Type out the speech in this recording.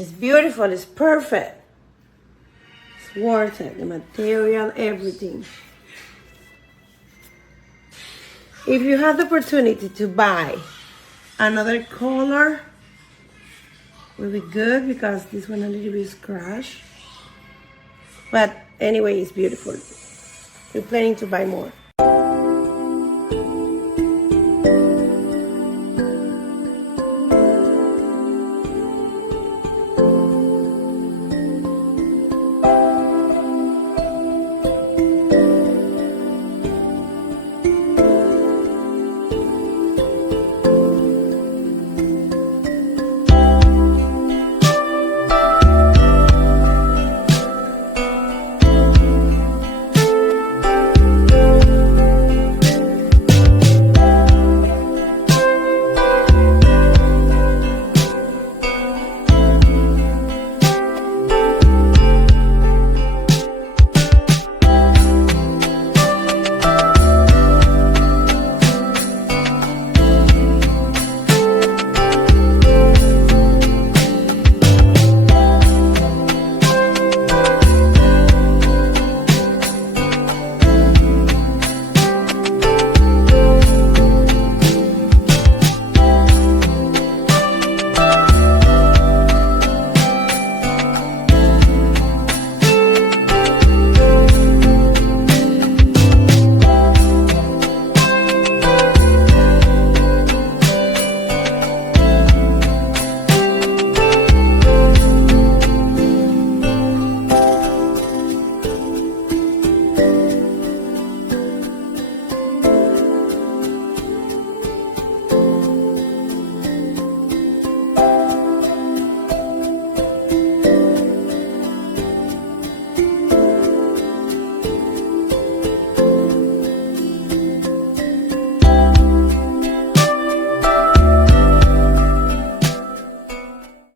It's beautiful, it's perfect. It's worth it, the material, everything. If you have the opportunity to buy another color, will be good because this one a little bit scratched. But anyway, it's beautiful. We're planning to buy more.